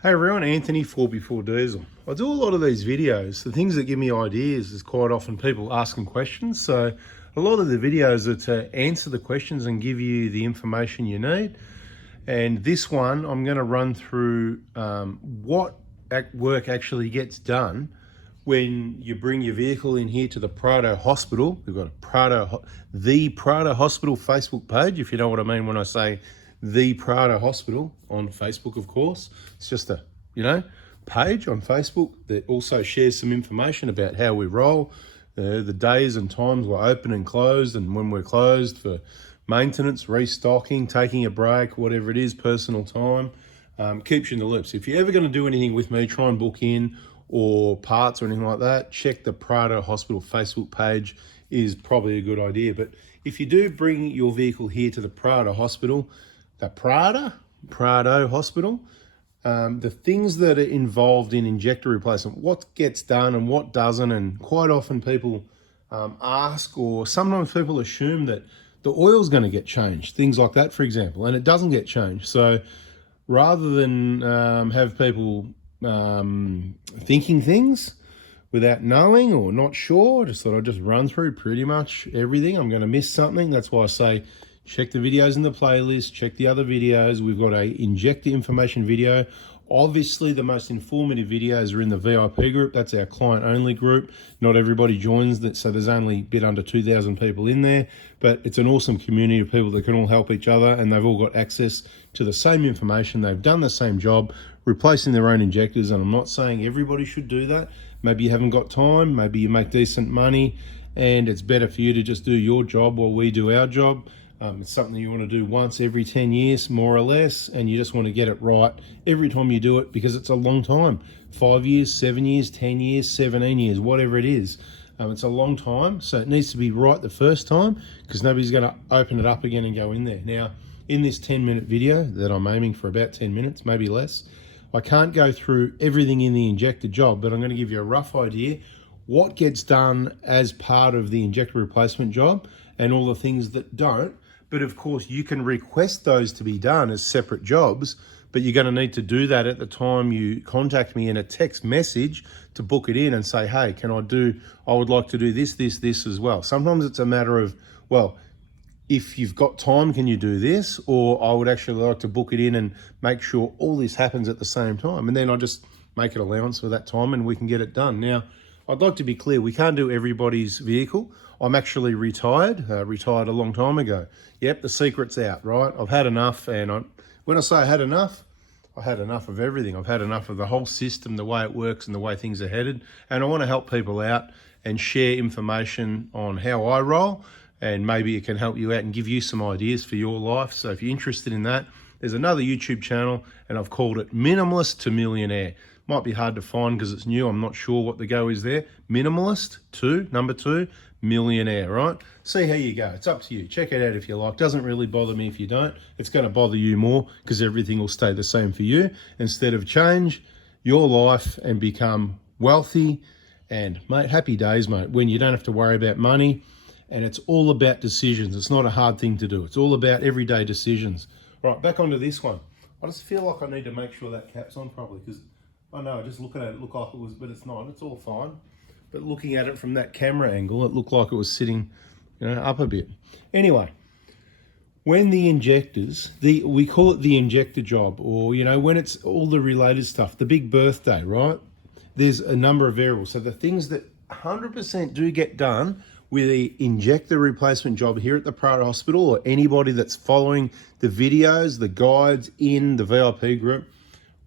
Hey everyone, Anthony 4x4 Diesel. I do a lot of these videos. The things that give me ideas is quite often people asking questions. So a lot of the videos are to answer the questions and give you the information you need. And this one, I'm going to run through what work actually gets done when you bring your vehicle in here to the Prado Hospital. We've got the Prado Hospital Facebook page, if you know what I mean when I say the Prado Hospital on Facebook, of course. It's just a, page on Facebook that also shares some information about how we roll, the days and times we're open and closed, and when we're closed for maintenance, restocking, taking a break, whatever it is, personal time. Keeps you in the loop. So if you're ever going to do anything with me, try and book in or parts or anything like that, check the Prado Hospital Facebook page is probably a good idea. But if you do bring your vehicle here to the Prado Hospital, the Prado Hospital, the things that are involved in injector replacement, what gets done and what doesn't, and quite often people ask, or sometimes people assume that the oil's going to get changed, things like that, for example, and it doesn't get changed. So rather than have people thinking things without knowing or not sure, just thought I'd just run through pretty much everything. I'm going to miss something. That's why I say check the videos in the playlist, check the other videos. We've got a injector information video. Obviously, the most informative videos are in the VIP group. That's our client-only group. Not everybody joins that, so there's only a bit under 2,000 people in there. But it's an awesome community of people that can all help each other, and they've all got access to the same information. They've done the same job, replacing their own injectors, and I'm not saying everybody should do that. Maybe you haven't got time, maybe you make decent money, and it's better for you to just do your job while we do our job. It's something you want to do once every 10 years, more or less, and you just want to get it right every time you do it because it's a long time. 5 years, 7 years, 10 years, 17 years, whatever it is. It's a long time, so it needs to be right the first time because nobody's going to open it up again and go in there. Now, in this 10-minute video that I'm aiming for about 10 minutes, maybe less, I can't go through everything in the injector job, but I'm going to give you a rough idea what gets done as part of the injector replacement job and all the things that don't. But of course, you can request those to be done as separate jobs, but you're going to need to do that at the time you contact me in a text message to book it in and say, hey, I would like to do this as well. Sometimes it's a matter of, well, if you've got time, can you do this? Or I would actually like to book it in and make sure all this happens at the same time. And then I just make an allowance for that time and we can get it done. Now, I'd like to be clear, we can't do everybody's vehicle. I'm actually retired a long time ago. Yep, the secret's out, right? I've had enough, and when I say I had enough of everything. I've had enough of the whole system, the way it works and the way things are headed, and I want to help people out and share information on how I roll, and maybe it can help you out and give you some ideas for your life. So if you're interested in that, there's another YouTube channel, and I've called it Minimalist to Millionaire. Might be hard to find because it's new. I'm not sure what the go is there. Minimalist number 2, millionaire, right? See how you go. It's up to you. Check it out if you like. Doesn't really bother me if you don't. It's going to bother you more because everything will stay the same for you. Instead of change your life and become wealthy and, mate, happy days, mate, when you don't have to worry about money. And it's all about decisions. It's not a hard thing to do. It's all about everyday decisions. All right, back onto this one. I just feel like I need to make sure that cap's on properly because I know, just looking at it, it looked like it was, but it's not. It's all fine. But looking at it from that camera angle, it looked like it was sitting, up a bit. Anyway, when the injectors, we call it the injector job, or, when it's all the related stuff, the big birthday, right? There's a number of variables. So the things that 100% do get done with the injector replacement job here at the Prado Hospital, or anybody that's following the videos, the guides in the VIP group,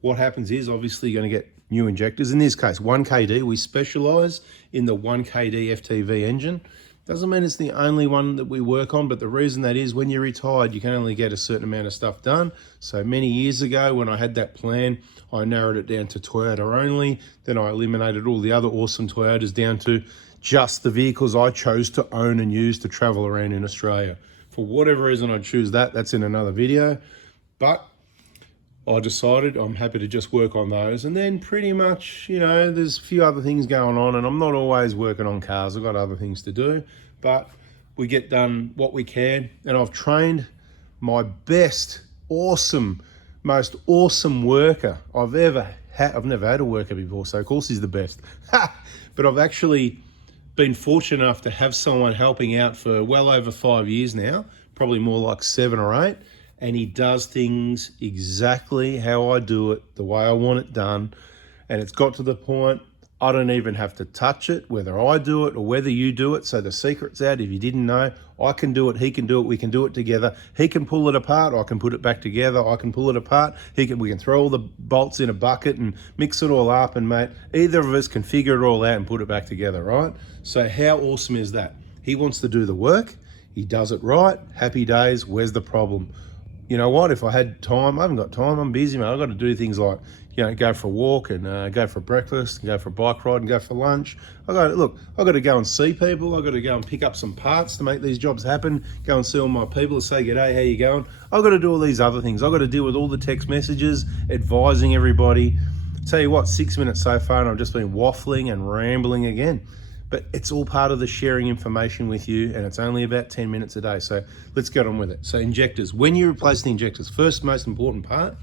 what happens is obviously you're going to get new injectors. In this case, 1kd, we specialize in the 1kd-ftv engine. Doesn't mean it's the only one that we work on, but the reason that is when you're retired, you can only get a certain amount of stuff done. So many years ago when I had that plan, I narrowed it down to Toyota only. Then I eliminated all the other awesome Toyotas down to just the vehicles I chose to own and use to travel around in Australia. For whatever reason I choose that's in another video. But I decided I'm happy to just work on those. And then pretty much, there's a few other things going on and I'm not always working on cars. I've got other things to do, but we get done what we can. And I've trained my best, awesome most awesome worker I've ever had. I've never had a worker before, so of course he's the best. But I've actually been fortunate enough to have someone helping out for well over 5 years now, probably more like 7 or 8. And he does things exactly how I do it, the way I want it done. And it's got to the point I don't even have to touch it, whether I do it or whether you do it. So the secret's out. If you didn't know, I can do it, he can do it, we can do it together. He can pull it apart, I can put it back together, I can pull it apart. We can throw all the bolts in a bucket and mix it all up, and mate, either of us can figure it all out and put it back together, right? So how awesome is that? He wants to do the work, he does it right, happy days. Where's the problem? You know what, if I had time, I haven't got time, I'm busy, mate. I've got to do things like, you know, go for a walk and go for breakfast, and go for a bike ride and go for lunch. I've got to go and see people. I've got to go and pick up some parts to make these jobs happen. Go and see all my people to say, g'day, how you going? I've got to do all these other things. I've got to deal with all the text messages, advising everybody. Tell you what, 6 minutes so far and I've just been waffling and rambling again. But it's all part of the sharing information with you, and it's only about 10 minutes a day. So let's get on with it. So injectors, when you replace the injectors, first most important part,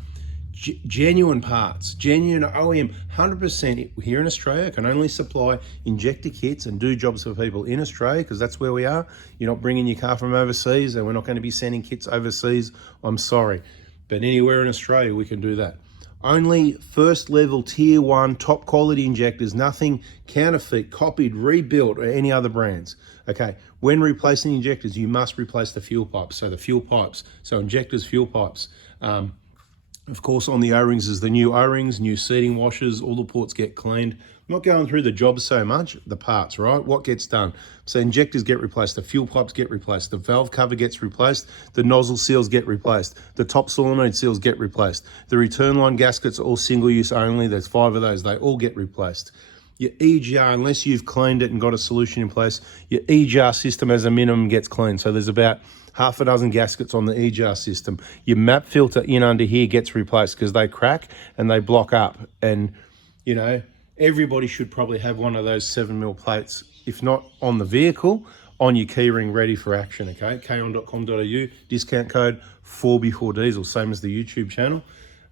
genuine parts, genuine OEM, 100% here in Australia. Can only supply injector kits and do jobs for people in Australia, because that's where we are. You're not bringing your car from overseas, and we're not going to be sending kits overseas. I'm sorry. But anywhere in Australia, we can do that. Only first level tier 1 top quality injectors, nothing counterfeit, copied, rebuilt, or any other brands. Okay, when replacing injectors, you must replace the fuel pipes. So the fuel pipes, so injectors, fuel pipes. Of course, on the O-rings is the new O-rings, new seating washers, all the ports get cleaned. I'm not going through the jobs so much, the parts, right? What gets done? So injectors get replaced, the fuel pipes get replaced, the valve cover gets replaced, the nozzle seals get replaced, the top solenoid seals get replaced, the return line gaskets are all single use only, there's 5 of those, they all get replaced. Your EGR, unless you've cleaned it and got a solution in place, your EGR system as a minimum gets cleaned. So there's about half a dozen gaskets on the EGR system. Your map filter in under here gets replaced because they crack and they block up. And, you know, everybody should probably have one of those 7mm plates, if not on the vehicle, on your keyring ready for action, okay? kaon.com.au, discount code 4B4Diesel, same as the YouTube channel.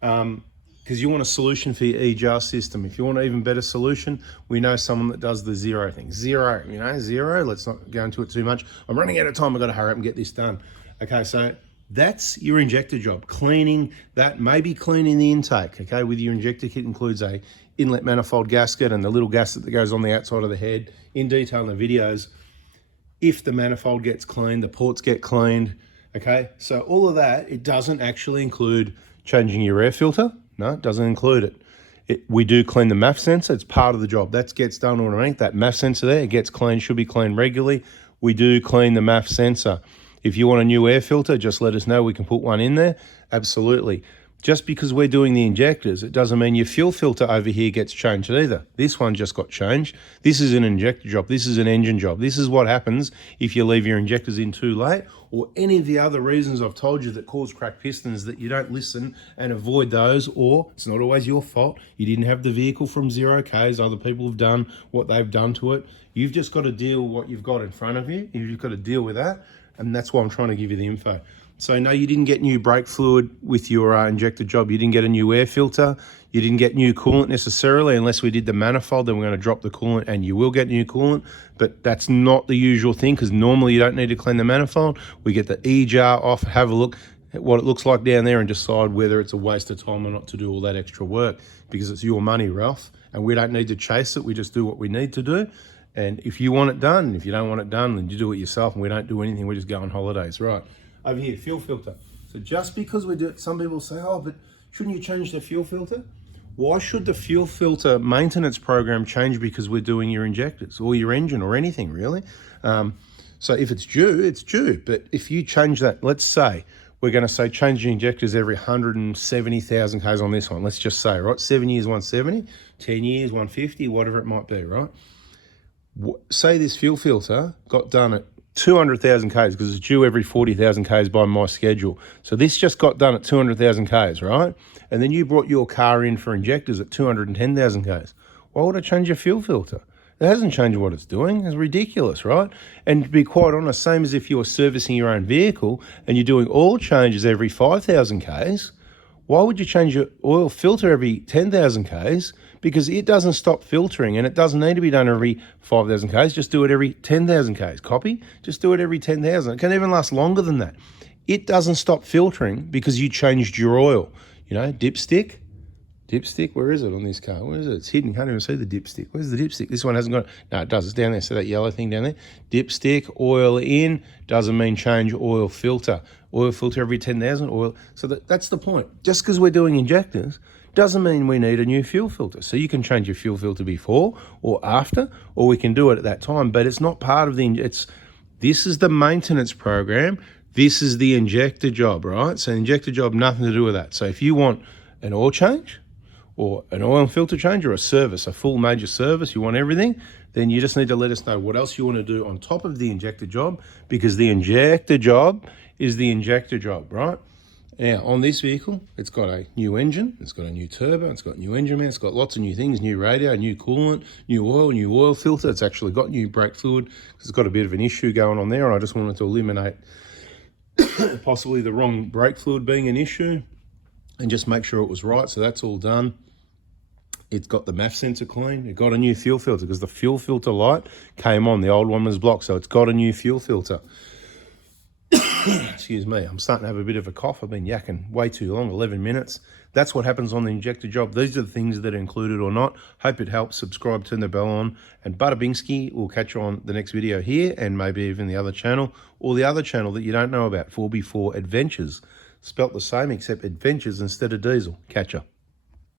Because you want a solution for your EGR system. If you want an even better solution, we know someone that does the zero thing. Zero, you know, zero. Let's not go into it too much. I'm running out of time. I've got to hurry up and get this done. Okay, so that's your injector job. Cleaning that, maybe cleaning the intake, okay? With your injector kit includes a inlet manifold gasket and the little gasket that goes on the outside of the head. In detail in the videos, if the manifold gets cleaned, the ports get cleaned, okay? So all of that, it doesn't actually include changing your air filter. No, it doesn't include it. We do clean the MAF sensor. It's part of the job. That gets done automatically. That MAF sensor there, it gets cleaned, should be cleaned regularly. We do clean the MAF sensor. If you want a new air filter, just let us know. We can put one in there. Absolutely. Just because we're doing the injectors, it doesn't mean your fuel filter over here gets changed either. This one just got changed. This is an injector job. This is an engine job. This is what happens if you leave your injectors in too late, or any of the other reasons I've told you that cause cracked pistons, that you don't listen and avoid those, or it's not always your fault. You didn't have the vehicle from 0 Ks. Other people have done what they've done to it. You've just got to deal with what you've got in front of you. You've got to deal with that. And that's why I'm trying to give you the info. So no, you didn't get new brake fluid with your injector job. You didn't get a new air filter. You didn't get new coolant necessarily, unless we did the manifold, then we're going to drop the coolant and you will get new coolant. But that's not the usual thing, because normally you don't need to clean the manifold. We get the EGR off, have a look at what it looks like down there and decide whether it's a waste of time or not to do all that extra work, because it's your money, Ralph, and we don't need to chase it. We just do what we need to do. And if you want it done, if you don't want it done, then you do it yourself, and we don't do anything. We just go on holidays, right? Over here, fuel filter. So just because we do it, some people say, oh, but shouldn't you change the fuel filter? Why should the fuel filter maintenance program change because we're doing your injectors or your engine or anything, really? So if it's due, it's due. But if you change that, let's say, we're going to say change your injectors every 170,000 Ks on this one. Let's just say, right? 7 years, 170, 10 years, 150, whatever it might be, right? Say this fuel filter got done at 200,000 Ks, because it's due every 40,000 Ks by my schedule. So this just got done at 200,000 Ks, right? And then you brought your car in for injectors at 210,000 Ks. Why would I change your fuel filter? It hasn't changed what it's doing. It's ridiculous, right? And to be quite honest, same as if you were servicing your own vehicle and you're doing oil changes every 5,000 Ks, Why would you change your oil filter every 10,000 Ks? Because it doesn't stop filtering, and it doesn't need to be done every 5,000 Ks. Just do it every 10,000 Ks. Copy? Just do it every 10,000. It can even last longer than that. It doesn't stop filtering because you changed your oil. You know, dipstick. Dipstick, where is it on this car? Where is it? It's hidden. Can't even see the dipstick. Where's the dipstick? This one hasn't got. No, it does. It's down there. See that yellow thing down there? Dipstick, oil in, doesn't mean change oil filter. Oil filter every 10,000 oil. So that's the point. Just because we're doing injectors doesn't mean we need a new fuel filter. So you can change your fuel filter before or after, or we can do it at that time, but it's not part of the, this is the maintenance program. This is the injector job, right? So injector job, nothing to do with that. So if you want an oil change, or an oil and filter change, or a service, a full major service, you want everything, then you just need to let us know what else you want to do on top of the injector job, because the injector job is the injector job, right? Now, on this vehicle, it's got a new engine, it's got a new turbo, it's got new engine mount, it's got lots of new things, new radio, new coolant, new oil filter. It's actually got new brake fluid, because it's got a bit of an issue going on there, and I just wanted to eliminate possibly the wrong brake fluid being an issue and just make sure it was right. So that's all done. It's got the MAF sensor clean. It got a new fuel filter because the fuel filter light came on. The old one was blocked, so it's got a new fuel filter. Excuse me, I'm starting to have a bit of a cough. I've been yakking way too long, 11 minutes. That's what happens on the injector job. These are the things that are included or not. Hope it helps. Subscribe, turn the bell on. And Bada Bingsky will catch you on the next video here, and maybe even the other channel, or the other channel that you don't know about, 4x4 Adventures. Spelt the same, except Adventures instead of diesel. Catch ya.